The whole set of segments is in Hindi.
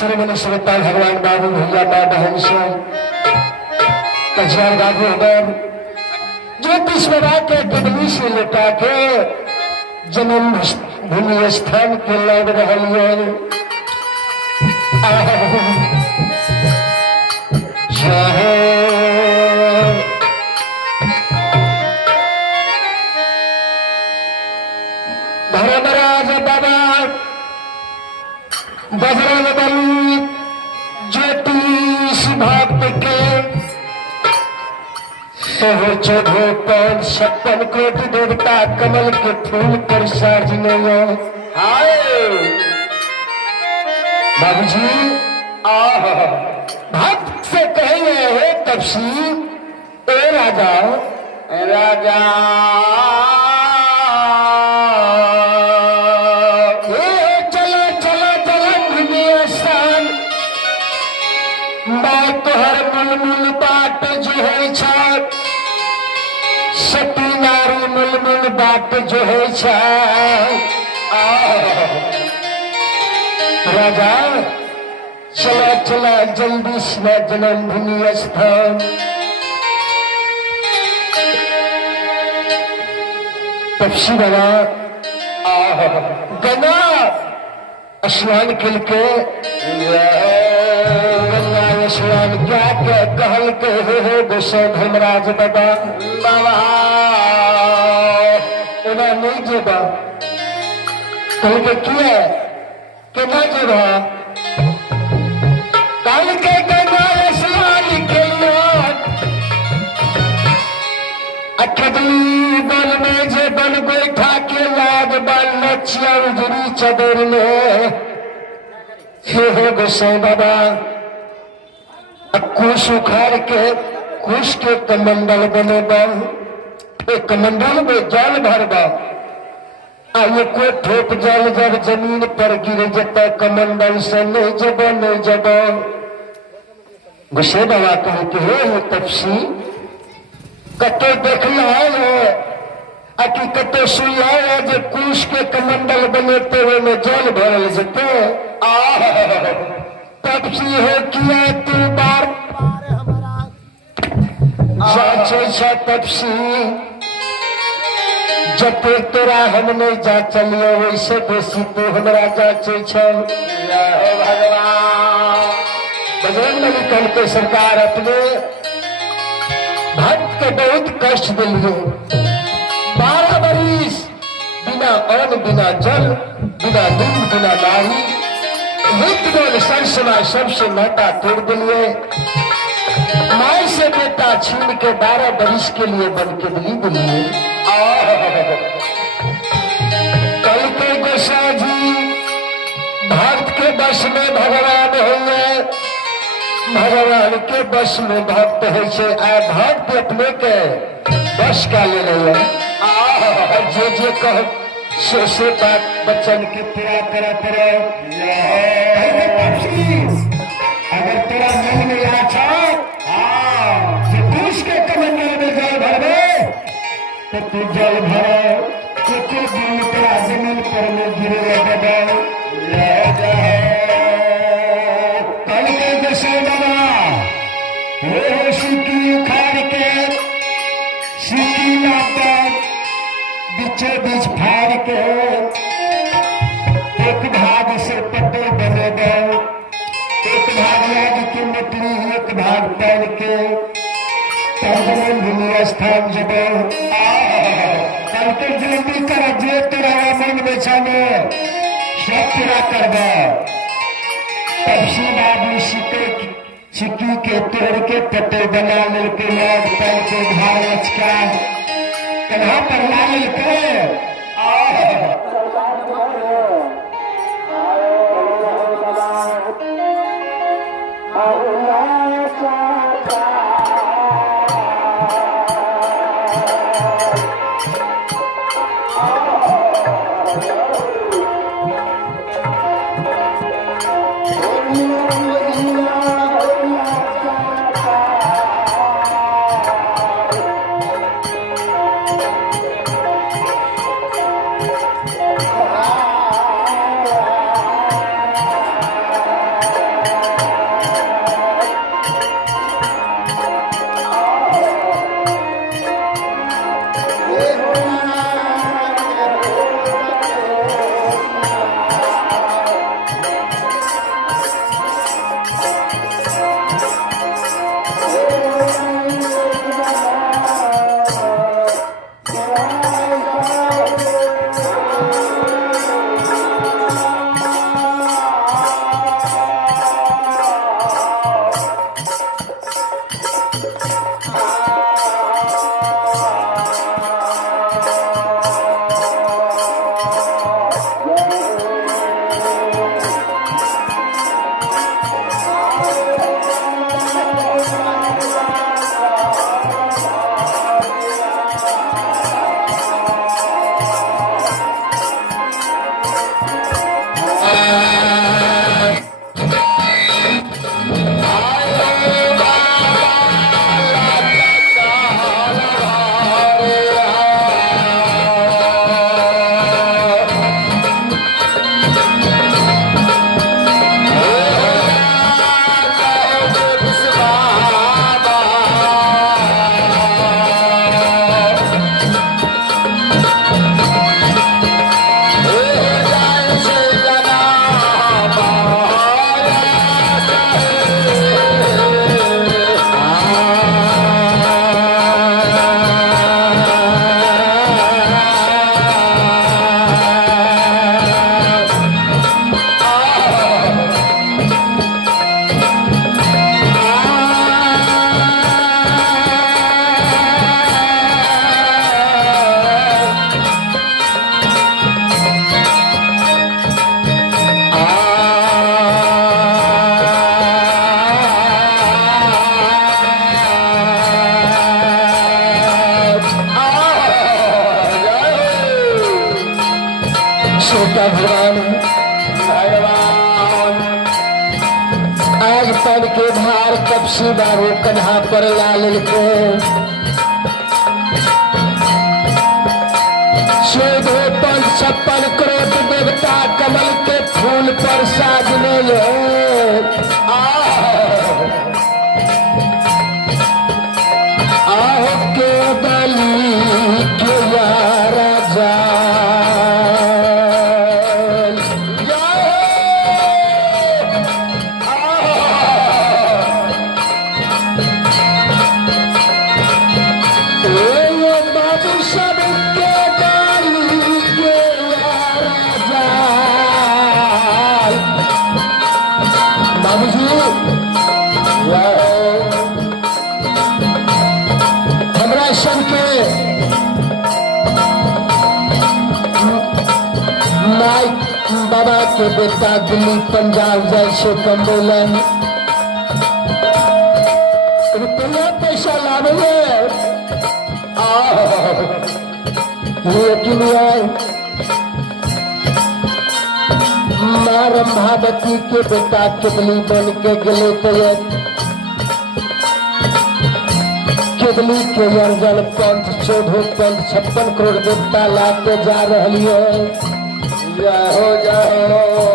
सर्वमन श्रोता भगवान बाबू भैया माँ बहन से कचार बाबू अगर ज्योतिष बाबा के डिगरी से लुटा के जन्म भूमि स्थान के लग रही धर्मराज बाबा बजरंग बली ज्योतिष भक्त के चौधो 56 कोटि देवता कमल के फूल पर साजने बाबूजी भक्त से कहेंगे हे तपसी ए राजा राजा मूल बाट जो है सती नारी मूल बाट जो है राजा चला चला जल्दी से जन्मभूमि स्थान तपसी बाबा गंगा स्नान के स्नान क्या के कहल के हो गोसाई धर्मराज बाबा बाबा एना नहीं जेबा कहल के किए केना जेबा कहल के गंगा स्नान के अखदली बन में जे बन गोईठा के लाग बन लचिया उजरी चदर में हे गोसाई बाबा कुश उखाड़ के कुश के कमंडल बनेगा कमंडल में जल भरबा आइए को ठोप जल जब जमीन पर गिर जता कमंडल से नहीं जब नहीं जब गुस्से बाबा कहते हो तपसी कतो देखना है अति कतो सुइया है जो कुश के कमंडल बनेते हुए में जल भरल जते तपसी हो किया तू बार जाचे तपसी जब तोरा हम नहीं जा चलिए वैसे बेसी तो हमारा जाचे भगवान बजरंग बली कल के सरकार अपने भक्त के बहुत कष्ट दिलिए 12 बरिस बिना अन्न बिना जल बिना दूध बिना नारी संसना सबसे नाता तोड़ दिए माई से बेटा छीन के 12 बरिस के लिए बन के दिलिए कल के गोसा जी भक्त के बस में भगवान होंगे भगवान के बस में भक्त है भक्त अपने के बस का ले रहे जे कह से बात बच्चन की पूरा करा अगर तेरा मन में आछा पुरुष के कमंडल में जल भरवे तो तू जल भरो तो दिन तेरा जमीन पर में गिरे कल के दशे बाबा सिक्की उखाड़ के सिक्की लाता बीचे बीच फाड़ के एक भाग से पट्टे बने गए एक भाग लाग के मिट्टी एक भाग पैर के भूमि स्थान जब कल जल्दी कर जे तेरा मन बेचाने सब पूरा करवा तपसी बाबू सिक्की के तोड़ के पट्टे बना लेके लाग पैर के धार लचका कन्हा पर ला लेके छोटा भगवान आज पद के भार कपसी बाबू कन्हा पर लाल को 56 करोड़ देवता कमल के फूल पर साजने आओ के बलि के राजा बाबा के बेटा दिल्ली पंजाब जाए से कमोलन रुपया पैसा लावे लेकिन माँ रंभावती के बेटा केवली बन के गले तो केवली के अर्जन पंथ 14 पंथ 56 करोड़ देवता ला के जा रही है जाओ जाओ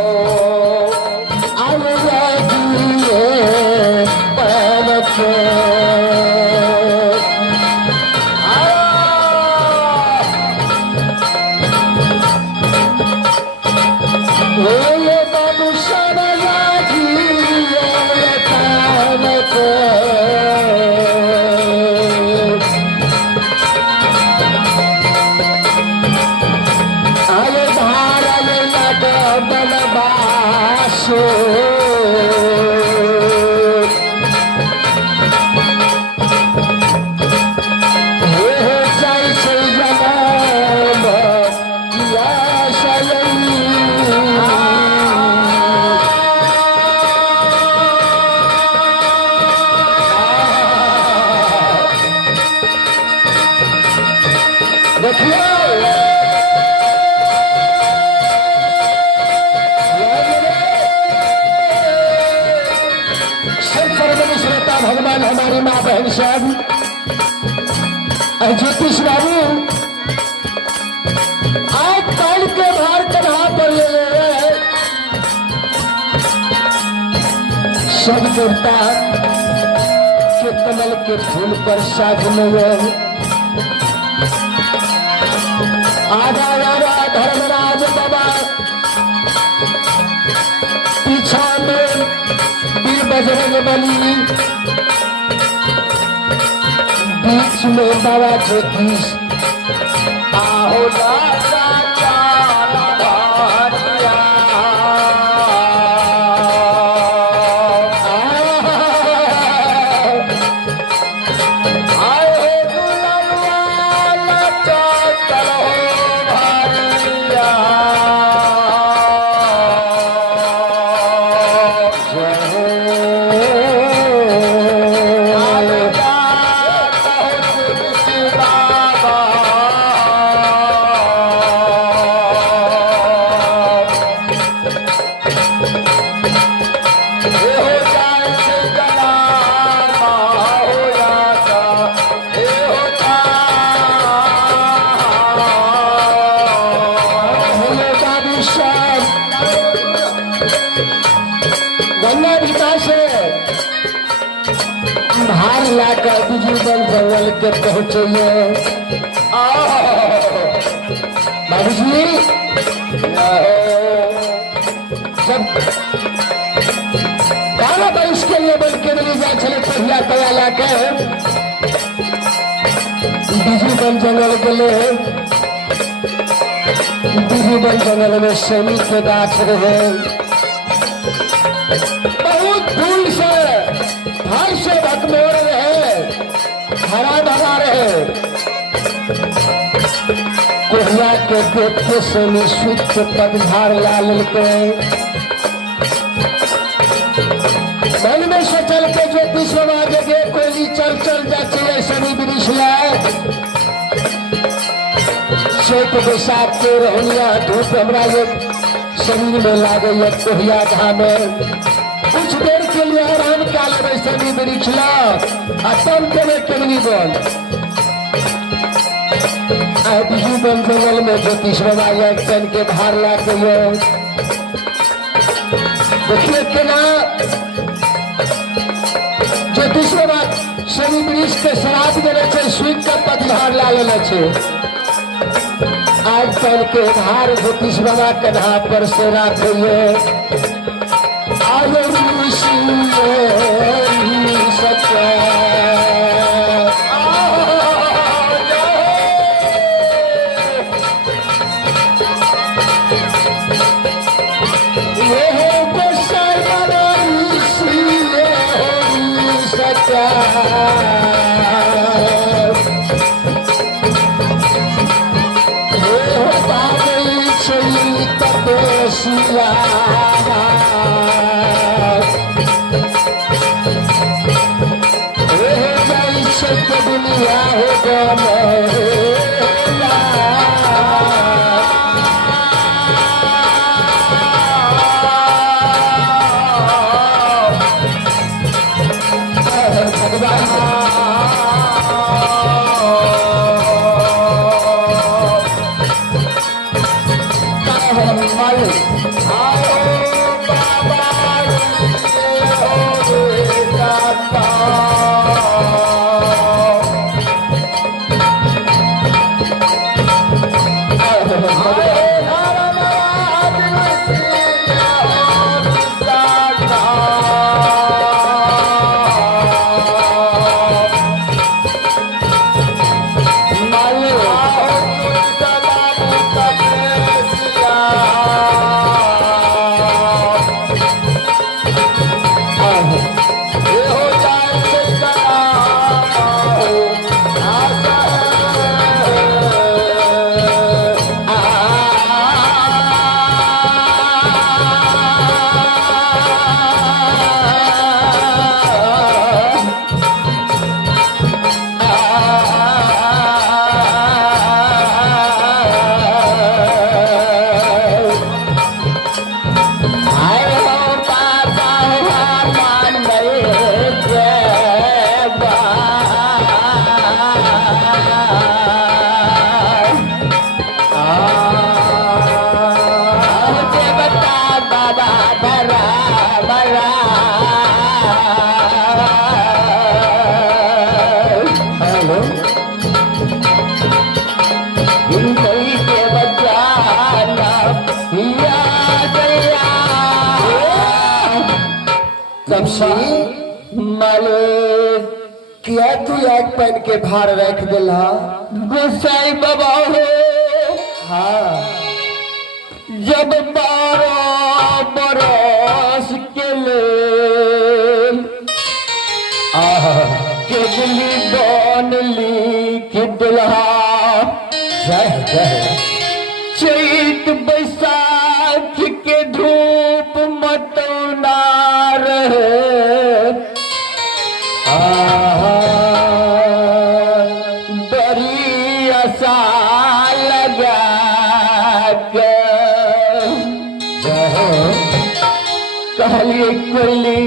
भगवान हमारी माँ बहन साहब ज्योतिष बाबू आज काल के भार कन्हा पर ले रहे सब देवता के कमल के फूल पर साजने आधा राजा धर्मराज बाबा पीछा में वीर बजरंग बली बीच में बाबा ज्योतिष आओ राजा भार लाकर बिजूबल जंगल के पहुंचे बाबूजी जब 12 वर्ष के लिए बन के मिली जाए चले पहिया तया लाके बिजूबल जंगल के लिए बिजूबल जंगल में सैनिक के गाछ रहे बहुत फूल से हर से भटमोर रहे हरा भरा रहे कोहरा के पेट के सोनी सूत के पगधार लाल के मन में से चल के जो पिछवा जगह कोयली चल चल जाती है सभी वृक्ष लाए चैत बैसाख के रोहिया धूप हमरा ये शरीर में लागे ये कोहिया धामे कुछ देर के लिए आराम क्या लगे सभी वृक्ष ला तब तेरे केमनी बोल बिजू बन जंगल में ज्योतिष बाबा एक पेन के भार ला के देखिए केना ज्योतिष बाबा शनि वृक्ष के श्राप देने से स्वीट का पदभार ला लेने से आज कल के भार ज्योतिष बाबा कन्हा पर से राखिए दुनिया किया तू एक पेन के भार रख दिला गोसाई बाबा हो हाँ जब 12 बरस के ले केवली बन लिख दिला जय जय चैत बैसाख के धूप मतौना रहे बड़ी आशा लगा कहलिए कोयली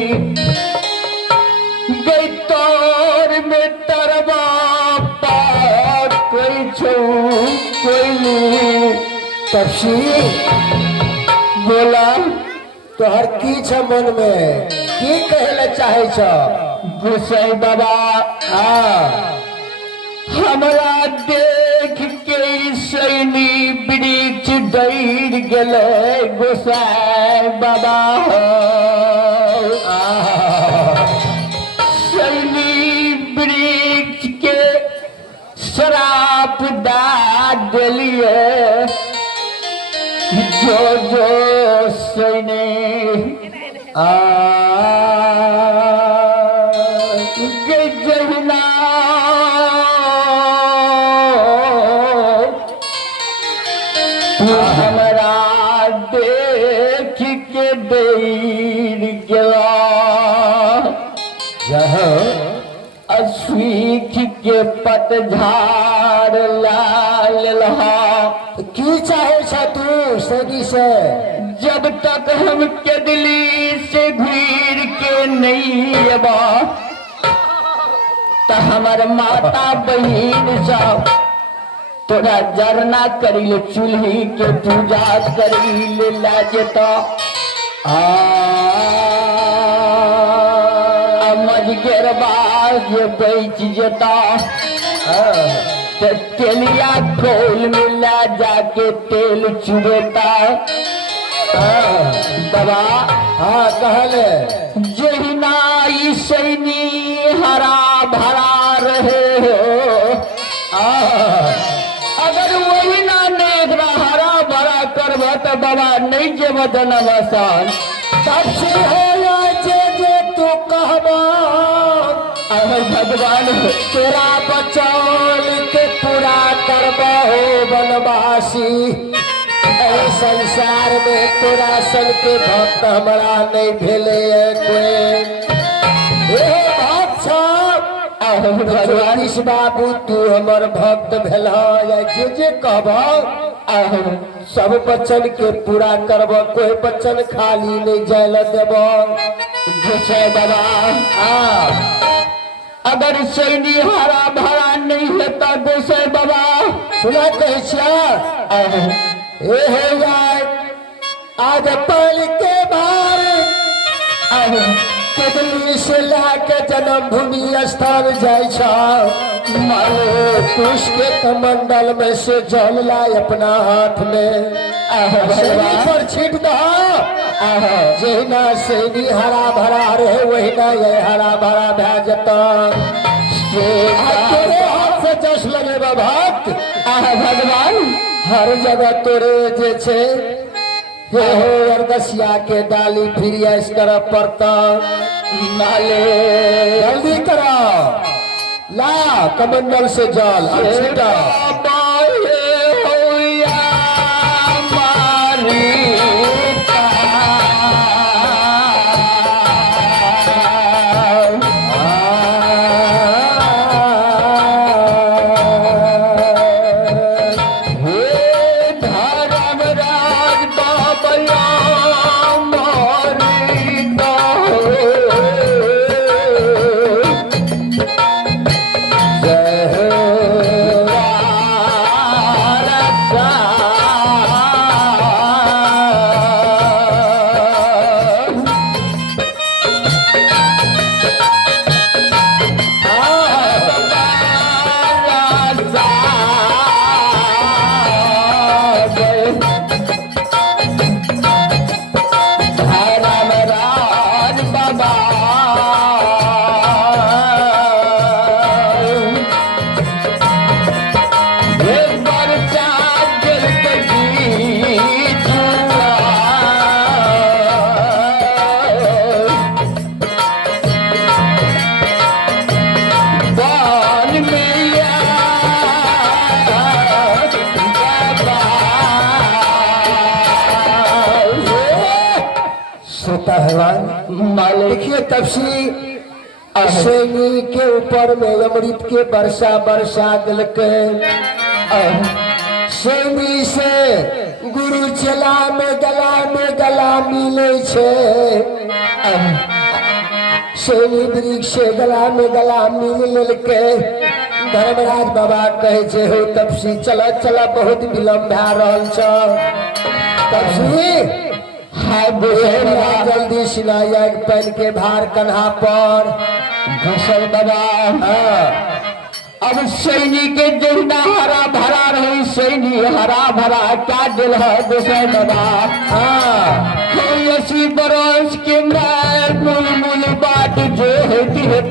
गई तौर में तरबा पार कोई छो कोयली तपसी बोला तोहर की छ मन में की कहले चाहे छ गोसाई बाबा हाँ हमरा देख के सैनी वृक्ष डर गेले गोसाई बाबा सैनी वृक्ष के श्राप दा दिलिए जो जो सैनी हमरा देख के देर गला अश्वीख के पतझाड़ लाल लहा सैनी से जब तक हम के दिल्ली से घूर के नहीं अबा तो हमार माता बहन सब तोरा जरना करी चूल्ही के पूजा करी ला जेता मजगेरबा बेच जेता तेलिया खोल मिला जाके तेल चुबेता दवा हाँ कहले जहिना ई सैनी हरा भरा रहे हो अगर वही ना नेगरा हरा भरा करब तो बाबा नहीं जेब जनवसान तब से हो जे तू कहबा भगवान तेरा बचौल के पूरा करबा हो बनवासी संसार में तोरा सन के भक्त हमारा नहीं भेले कोई भगवान इस बाबू तू हमर भक्त भेला जे कहब सब बच्चन के पूरा करब कोई बच्चन खाली नहीं जाय देब बाबा अगर सैनी हरा भरा नहीं है तो गोसाई बाबा सुना कह आज पल के बार केतली से लाके जन्मभूमि स्थान जाय पुष के कमंडल में से जल लाए अपना हाथ में पर छीट दो जहिना सैनी हरा भरा रहे वही ना ये हरा भरा भै जता तोरे हाथ से जस लगे भक्त भगवान हर जगह तोरे जे छे हे हो अरदसिया के डाली फिर ऐस कर पड़ता माले जल्दी करो ला कमंडल से जल छीटा देखिए तपसी सैनी के ऊपर में अमृत के वर्षा बरसा दिल के सैनी से गुरु चला में गला मिले छे सैनी वृक्ष से गला में गला मिल लेके धर्मराज बाबा कहे छे हो तपसी चला चला बहुत विलम्ब भै रहल छ तपसी जल्दी सिलाया पहन के भार कन्हा पर घुसल बाबा अब सैनी के जहिना हरा भरा रही सैनी हरा भरा क्या दिल है घुसल बाबा 80 बरस के मैं मुल बाट जो होती है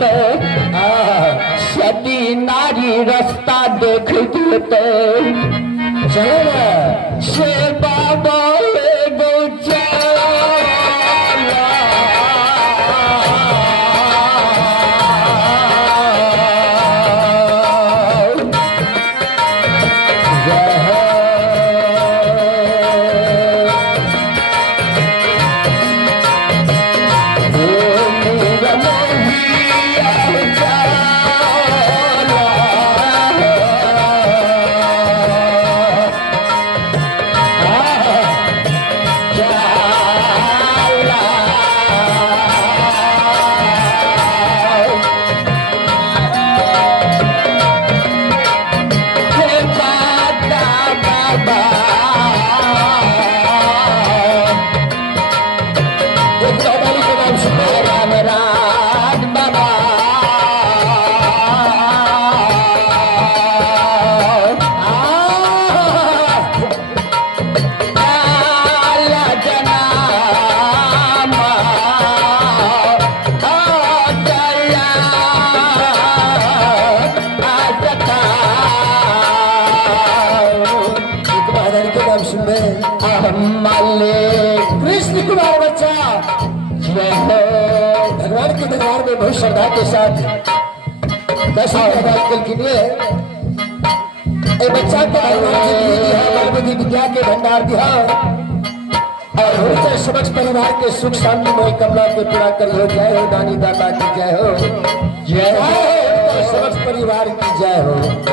सदी नारी रास्ता देखती है चलो से बाबा परिवार बच्चा जय हो भगवान के दरबार में बहुत श्रद्धा के साथ कैसे आजकल के लिए ए बच्चा के भगवान की दिया बल बुद्धि विद्या के भंडार दिया और हृदय समक्ष परिवार के सुख शांति मोह कमला के पूरा करियो। जय हो दानी दाता की जय हो, जय हो हृदय समक्ष परिवार की जय हो।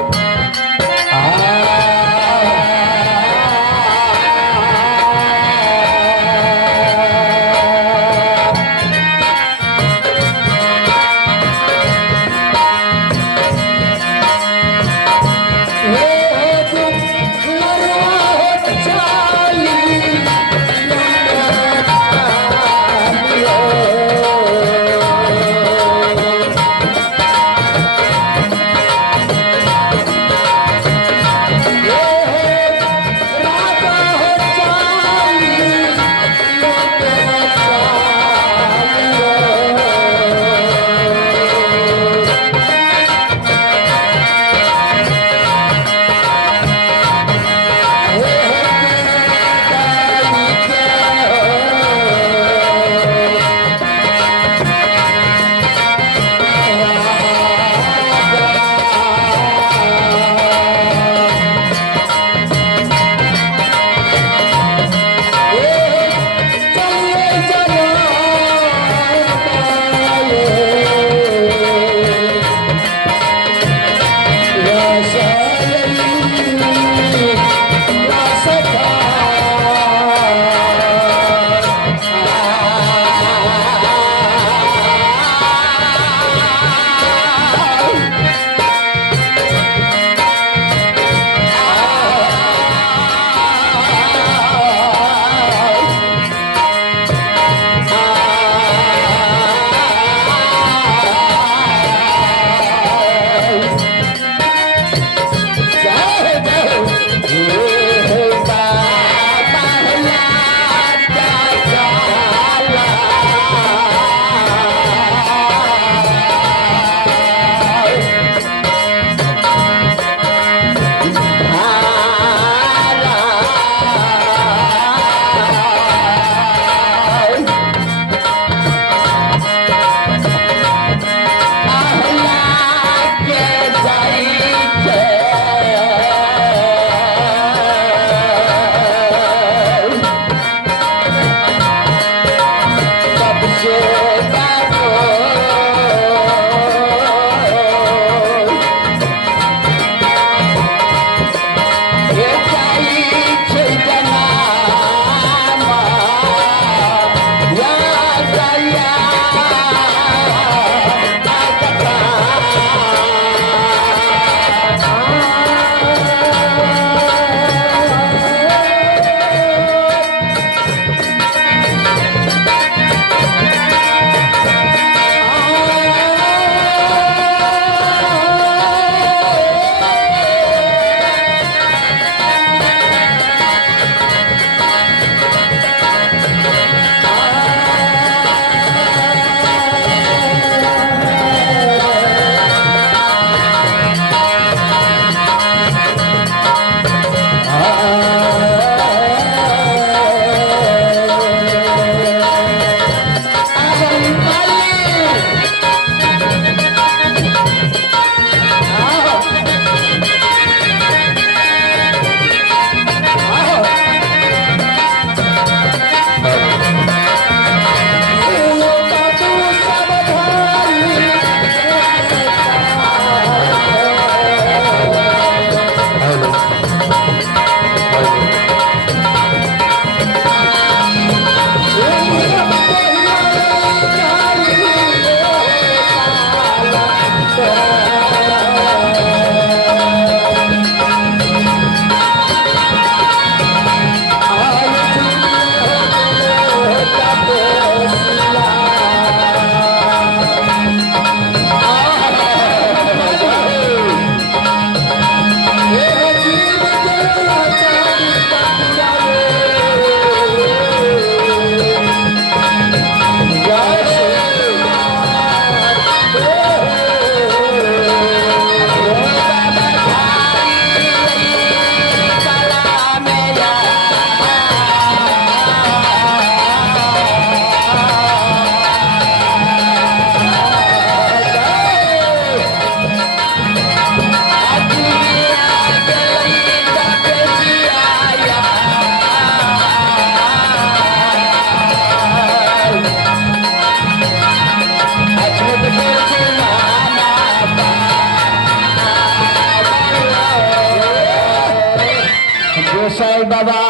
गोसाई बाबा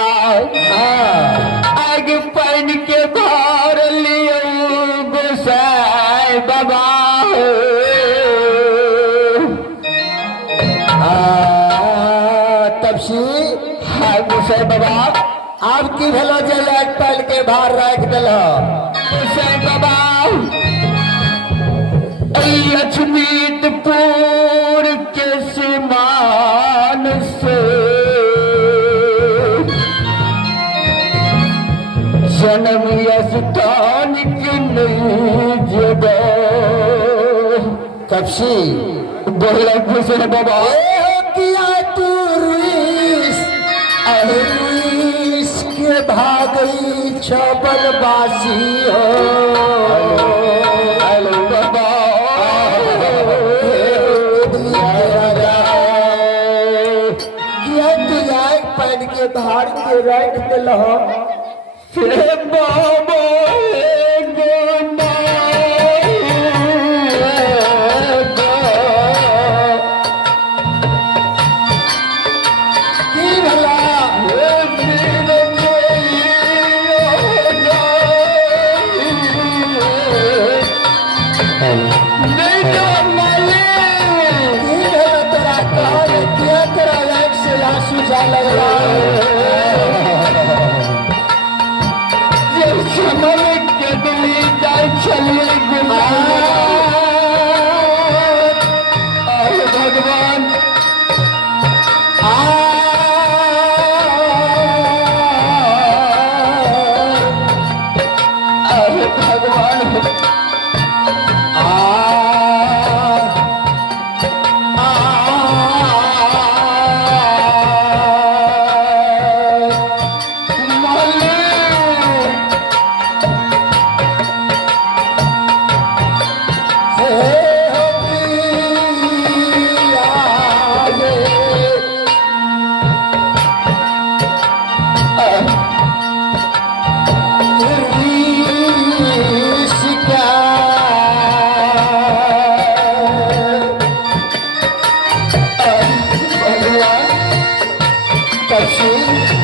आग पान के भार लियो गोसाई बाबा तपसी हाँ गोसाई बाबा आप की भला जल आग पान के भार रख दिल गोसाई बाबा लक्ष्मीतपुर के सिमान से जन्म स्थान के नहीं जगह तपसी बोला गोसाई बाबा किया तू रुइस के भागई छबनवासी हो हेलो बाबा किया तू आग पान के भार के रख दिल हे बाबा की भला की भला तेरा कान किया तेरा आँख से आंसू जा लगला भगवान भगवान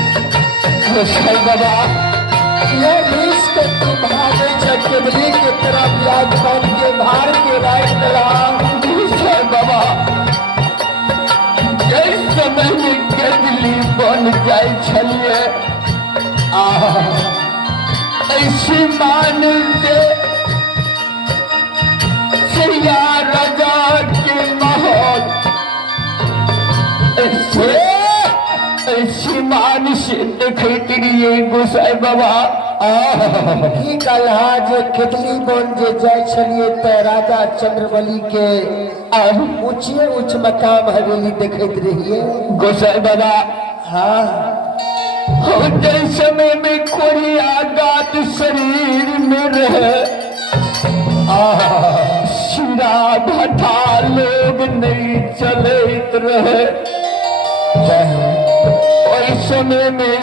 गोसाई बाबा ये रिश्क तुम्हारे चकबरी के तरफ याद बन के भार के रात दिला गोसाई बाबा जिस समय में केतली बन जाए छलिए ऐसी मान से सिया राजा के महल ऐसी मान से देखते रहिए गोसाई बाबा की कलहा जे केतली बन जे जाय छलिए त राजा चंद्रबली के ऊंचे उच्च मकाम हवेली देखैत रहिए गोसाई बाबा हाँ जिस समय में कोई आघात शरीर में रहे सिरा भटा लोग नहीं चलते रहे उस समय में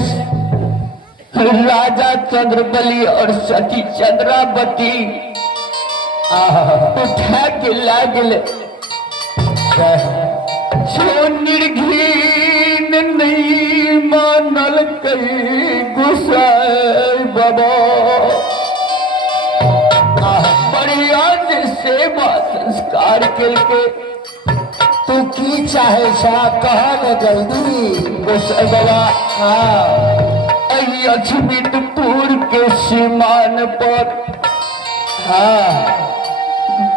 राजा चंद्रबली और सती चंद्रावती उठा के लागल जो निर्घीन नहीं मानल कई गोसाई बाबा बढ़िया से सेवा संस्कार करके तू की चाहे सा कहा न जल्दी गोसाई बाबा हाँ लक्ष्मीपुर के सीमान पर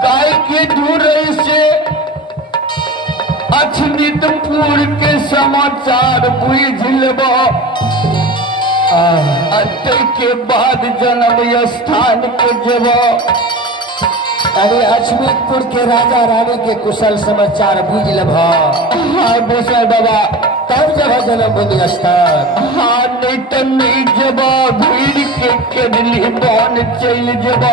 गाय के दूर से अक्षमितपुर के समाचार बुझ लेबो के बाद जन्म स्थान के जेबो अरे अक्षमितपुर के राजा रानी के कुशल समाचार बुझ लेब हाँ गोसाई बाबा तब जब जन्म भूमि स्थान हाँ नहीं तो नहीं जेबो भीड़ के केदली बन चल जेबो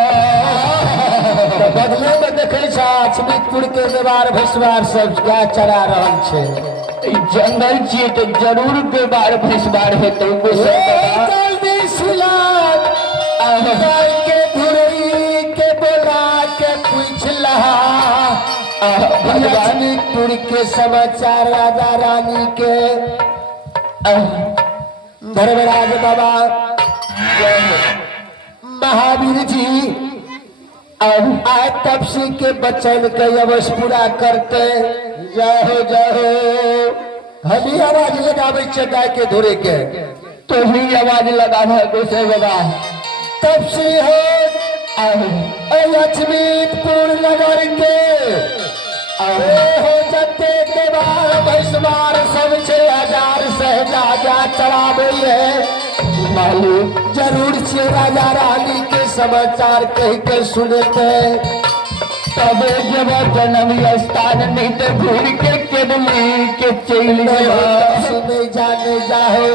बदले में देखे छा अक्षमितपुर के देवार भैसवार सब गाय चरा रहल छे जंगल छिए तो जरूर बेबार भैंसबार हेतै गोसाई बाबा जल्दी सिला गाय के धुरई के बोला के पूछ लहा भगवान लक्ष्मीपुर के समाचार राजा रानी के धर्मराज बाबा महावीर जी अब आए तपसी के बचन के अवश्य पूरा करते। जय हो हम ही आवाज लगावे गाय के धुरे के तो ही आवाज लगा है गोसाई बाबा। तपसी हो लक्ष्मीपुर नगर के हो जते के बाद भैसवार सब 6000 शहजादा चढ़ावे है। मालिक जरूर से राजा रानी के समाचार कह के सुनते। तब जब जन्म स्थान नहीं तो भूल के केडली के चल सुने जाने जाओ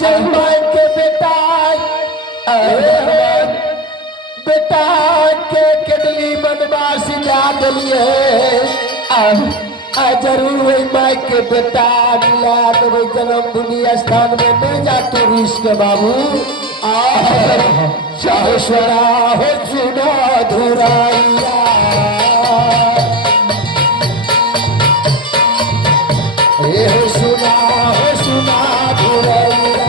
जलमान के बेटा बेटा के केडली बनवास जा दिलिए। जरूर वही माई के बेटा मिला तो जन्मभूमि स्थान में नहीं जाते रूस के बाबू। चाहेश्वरा हो चुना धुराइया हो सुना धुराइया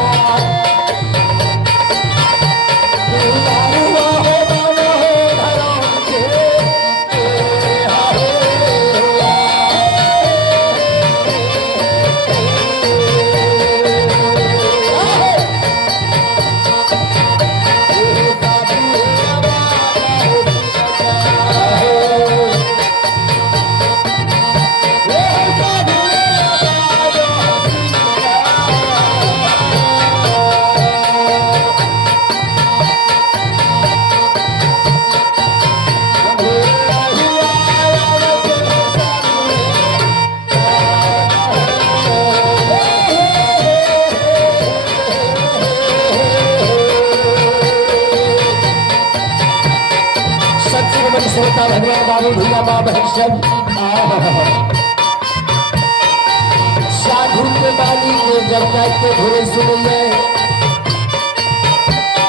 श्रोता भगवान बाबू भैया बाबा सब साधु के बानी के जमुना के घोड़े सुनिए।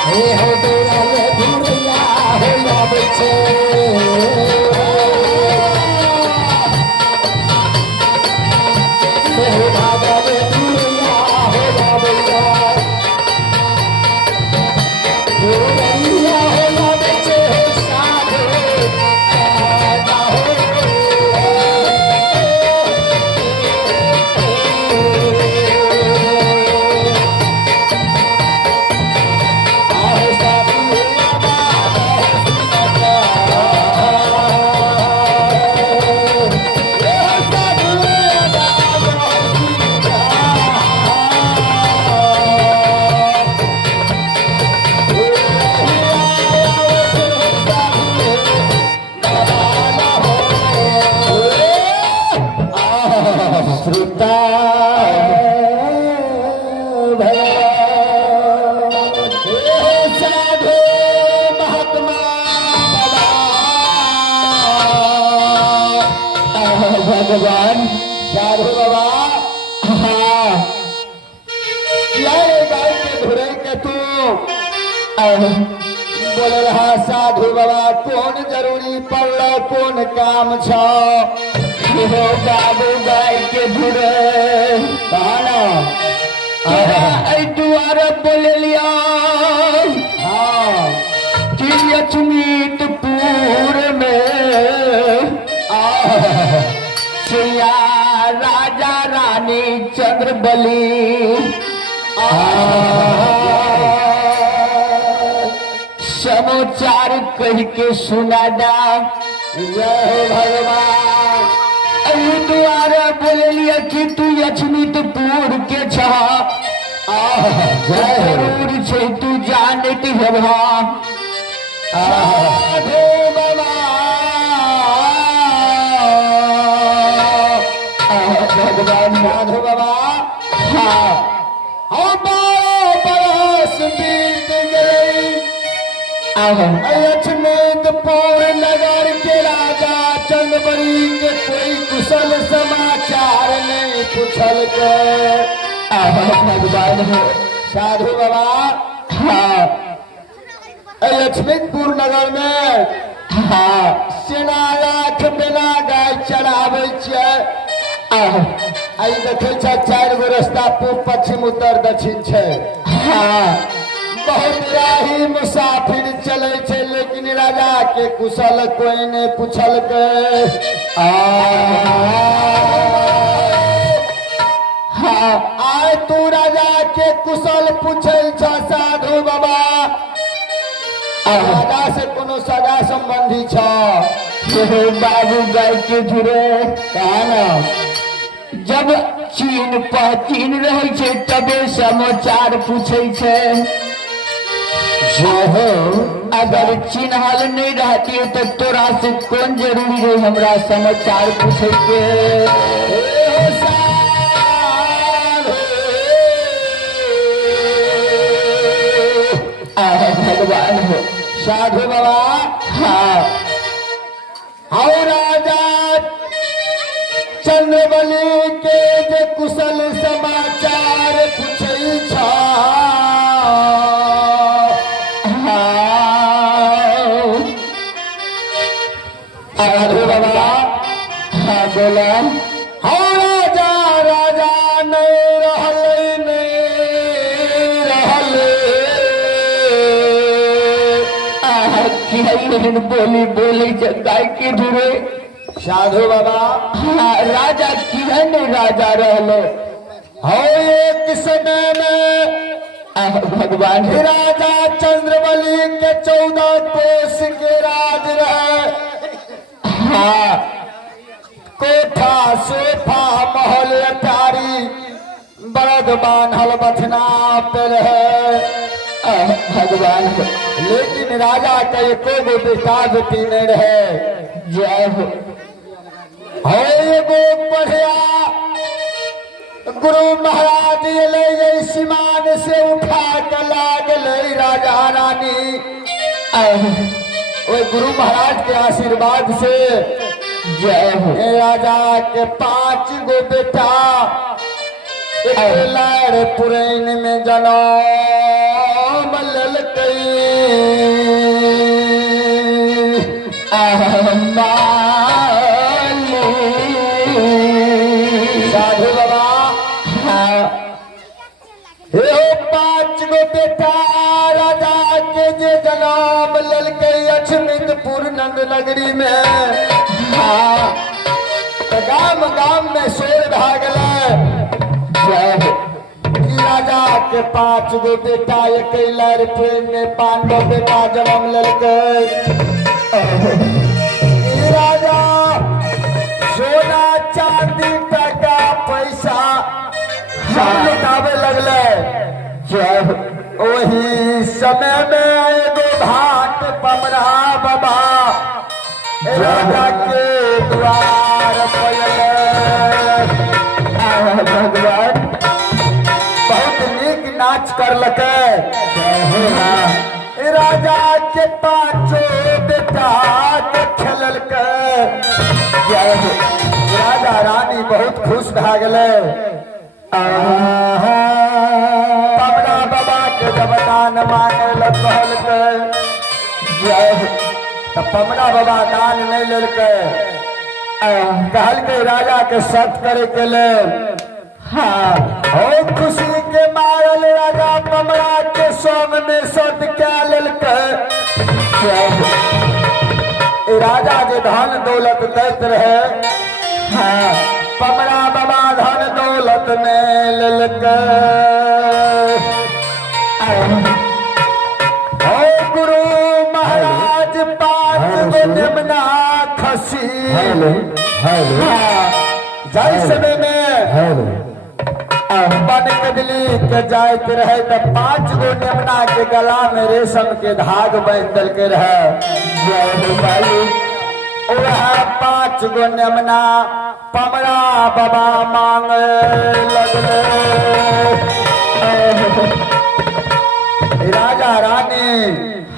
हे हो डोरा ले धुरिया हो या बच्चे हो भागा ले धुरिया हो या बच्चा हो रैया हो या बच्चे साधु भगवान साधु बाबा। हाँ गाय के धुरे के तू बोल रहा साधु बाबा कौन जरूरी पड़ल कौन काम छो बाबू गाय के धुरे दुआर बोले लिया। हाँ लक्ष्मीपुर में सिया राजा रानी चंद्रबली समाचार कह के सुना जा। जय भगवान द्वारा बोले लिया कि तू लक्ष्मीपुर के छा जरूर छे तू जानती है साधु बाबा भगवान साधु बाबा। हाँ हमारा बरस बीत गई लक्ष्मीपुर नगर के राजा चंद्रबली के कोई कुशल समाचार नहीं पूछल के। भगवान हो साधु बाबा हाँ लक्ष्मीपुर नगर में हाँ सेना लाख बिना गाय चढ़ावे आई देखे छ 4 गो रास्ता पूर्व पश्चिम उत्तर दक्षिण छै। हाँ बहुत राही मुसाफिर चले छे लेकिन राजा के कुशल कोई ने पूछल के। हाँ आय तू राजा के कुशल पूछे छ साधु बाबा राजा से कोनो सगा संबंधी छ? बाबू गाय के धुरे कहा ना जब चीन पहचीन रहे छे तबे समाचार पूछे छे। जो हो अगर चिन्हल नहीं रहती तो तोरा से कौन जरूरी है हमरा समाचार पूछे के। भगवान हो साधु बाबा हाँ आओ राजा चंद्रबली के जे कुशल समाचार पूछे छ। साधु बाबा हाँ बोला हाँ राजा राजा नहीं रहल नहीं रहल बोली बोली गाय के धुरे। साधु बाबा हाँ राजा किरण राजा रहलो हो एक समय में भगवान हे राजा चंद्रबली के 14 कोस के राज रहे। हाँ कोठा सोफा महल अटारी बरद बान्हल बथना पे रहे। भगवान हो लेकिन राजा का एको गो बेटा बेटी नहीं रहे। जय हो एगो पढ़िया गुरु महाराज अले सीमान से उठा के लागल राजा रानी। ओए गुरु महाराज के आशीर्वाद से जय हो राजा के 5 गो बेटा लाड़ पुरैन में जनम ललकई। साधु बाबा हाँ हे 5 गो बेटा राजा के जे जनम ललकई अछमितपुर नंद नगरी में। हाँ गाम गाम में शोर भा गए कि राजा के 5 गो बेटा एक लड़ प्रेम में 5 गो बेटा जन्म ललके। राजा सोना चांदी टका पैसा सब लुटावे लगले। वही समय में एगो भाट पमरा बाबा राजा के द्वार पड़ले। भगवान बहुत नीक नाच करलकै। राजा के 5 बेटा के खेललकै। राजा रानी बहुत खुश भए गेलै। पमरा बाबा के जब दान मांगे ल कहलकै तो पमरा बाबा दान नहीं लेलकै। कहलकै राजा के शर्त करे के लेल। हाँ हो खुशी के मारल राजा पमरा के संग में शर्त क्या लेलकै। राजा जे धन दौलत दैत रहे हाँ पमरा बाबा धन दौलत में लेलकै। हो गुरु महाराज 5 गो निमना खसी। जाय समय में बन कदली के जाइत रहे तो 5 गो निमना के गला में रेशम के धाग बांध दल के रहे। वह 5 गो निमना पमरा बाबा मांग लगले। राजा रानी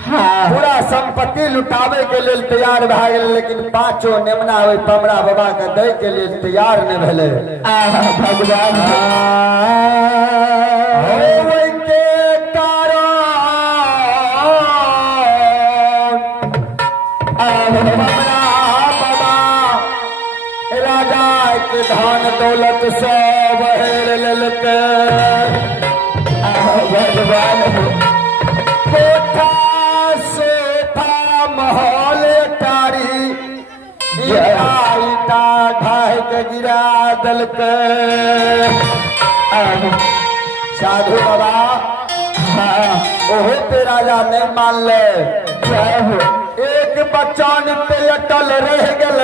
हाँ पूरा संपत्ति लुटावे के लिए तैयार भए गेल लेकिन 5 निमना ओहि पमरा बाबा के दे के लिए तैयार नहीं भेले। भगवान ओहि के कारण पमरा बाबा राजा के धन दौलत से के भगवान कोठा सोफा महल टारी ईटा ढाई के गिरा दल के साधु बाबा ओहो पे राजा नहीं मान ले एक बच्चा पे अटल रह गए।